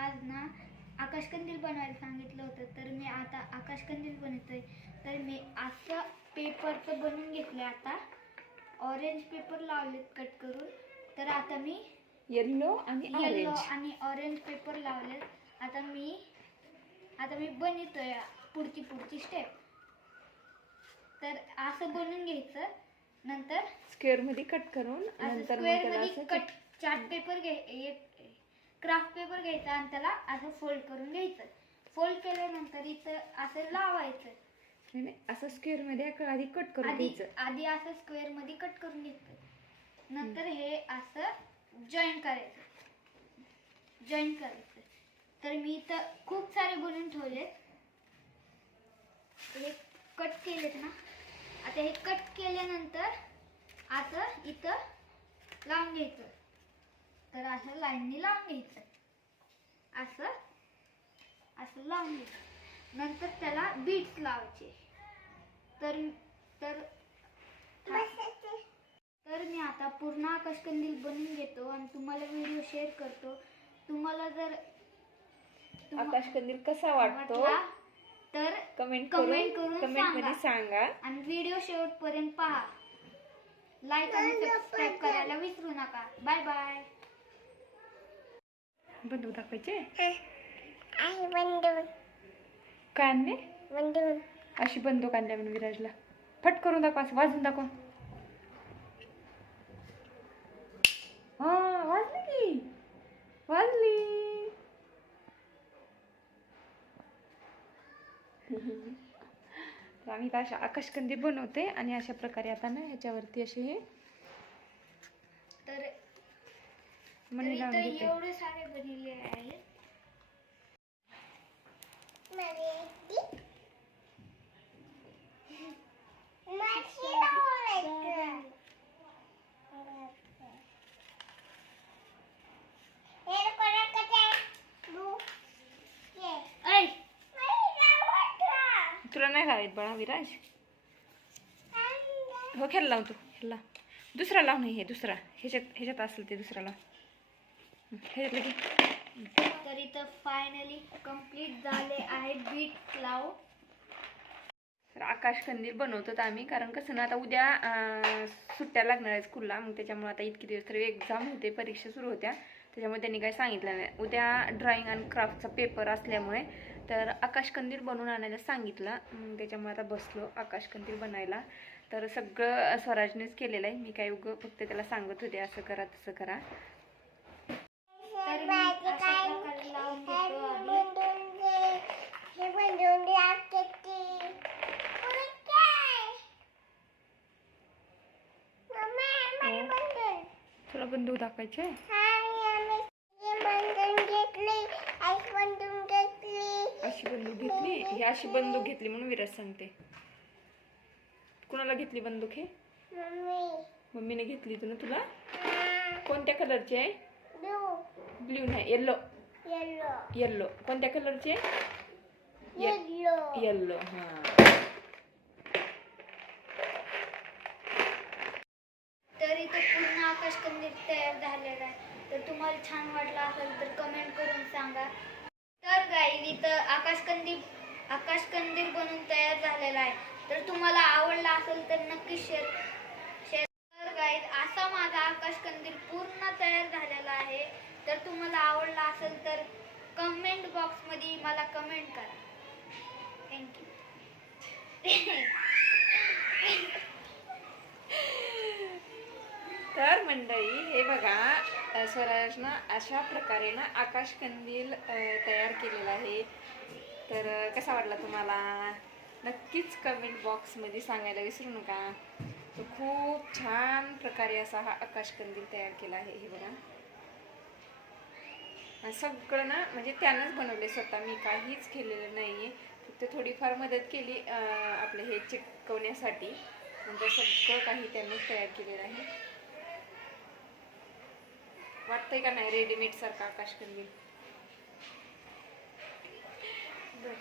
आज ना आकाशकंदील बनवायला सांगितलं होतं, तर मी आता आकाशकंदील बनवतोय. तर मी असं पेपरचं बनवून घेतलं. आता ऑरेंज पेपर लावलेत कट करून. तर आता मी येलो आणि ऑरेंज पेपर लावलेत. आता मी बनवतोय पुढची स्टेप. तर असं बनवून घ्यायचं, नंतर स्क्वेअर मध्ये कट करून नंतर स्क्वेअर मध्ये cut chart paper craft paper घ्यायचा आणि त्याला असं फोल्ड करून घ्यायचं. फोल्ड केल्यानंतर इथं असं लावायचं. नाही, असं स्क्वेअर मध्ये आधी कट करून घ्यायचं. आधी असं स्क्वेअर मध्ये कट करून घ्यायचं. नंतर हे असं जॉईन करायचं. तर मी इथं खूप सारे बनवून ठेवलेत. हे कट केलेत ना. आता हे कट केल्यानंतर असं इथं लावून घ्यायचं. तर असं लाईननी लावून घ्यायचं. असं लावून घ्यायचं. नंतर त्याला बीट्स लावायचे. तर मी आता पूर्ण आकाशकंदील बनवून घेतो आणि तुम्हाला व्हिडिओ शेअर करतो. तुम्हाला जर आकाशकंदील कसा वाटतो तर कमेंट मध्ये सांगा आणि व्हिडिओ शेवटपर्यंत पहा. लाईक आणि सबस्क्राईब करायला विसरू नका. Bye bye. बंदूक दाखवायचे बंदूक काय आणले? अशी बंदूक आणल्या म्हणून विराजला. फट करून दाखवा, असं वाजून दाखवा. हा वाजली. तर आम्ही अशा आकाशकंदील बनवते आणि अशा प्रकारे आता ना ह्याच्यावरती असे हे मणी लावून घेते. एवढे सारे बनवले आहेत. तुला नाही लावायत बाळा विराज. हो खेळ लाव तू. ह्याला दुसरा लाव. नाही हे दुसरा ह्याच्यात असेल ते दुसरा लाव. ह्याच्यात लगे. तर इथं फायनली कंप्लीट झाले आहे बीट लाव. तर आकाशकंदील बनवतो आम्ही, कारण कसं ना आता उद्या सुट्ट्या लागणार आहेत स्कूलला. मग त्याच्यामुळे आता इतके दिवस तरी एक्झाम होते, परीक्षा सुरू होत्या. त्याच्यामुळे त्यांनी काही सांगितलं नाही. उद्या ड्रॉइंग आणि क्राफ्टचा पेपर असल्यामुळे तर आकाशकंदील बनवून आणायला सांगितलं. त्याच्यामुळे आता बसलो आकाशकंदील बनायला. तर सगळं स्वराजनेच केलेलं आहे. मी काय फक्त त्याला सांगत होते असं करा तसं करा. तुला बंदूक दाखवायचे? अशी बंदूक घेतली. ही अशी बंदूक घेतली म्हणून विराज सांगते. कुणाला घेतली बंदूक? हे मम्मीने घेतली तुला. कोणत्या कलरची आहे? ब्ल्यू नाही, येल्लो. कोणत्या कलरची आहे? येल्लो. हा. तर इथं पूर्ण आकाशकंदील तयार झालेला आहे. तर तुम्हाला छान वाटलं असेल तर कमेंट करून सांगा. तर गाईज इथं आकाशकंदील बनून तयार झालेला आहे. तर तुम्हाला आवडला असेल तर नक्की शेअर. तर गाईज असा माझा आकाशकंदील पूर्ण तयार झालेला आहे. तर तुम्हाला आवडला असेल तर कमेंट बॉक्स मध्ये मला कमेंट करा. थँक्यू. तर मंडळी हे बघा, स्वराजनं अशा प्रकारे ना आकाशकंदील तयार केलेला आहे. तर कसा वाटला तुम्हाला नक्कीच कमेंट बॉक्समध्ये सांगायला विसरू नका. तो खूप छान प्रकारे असा हा आकाशकंदील तयार केला आहे. हे बघा, सगळं ना म्हणजे त्यानंच बनवले स्वतः. मी काहीच केलेलं नाहीये. फक्त थोडीफार मदत केली आपलं हे चिकटवण्यासाठी. म्हणजे सगळं काही त्यानंच तयार केलेलं आहे. वाटतंय का नाही रेडीमेड सारखा आकाशकंदील? बरं.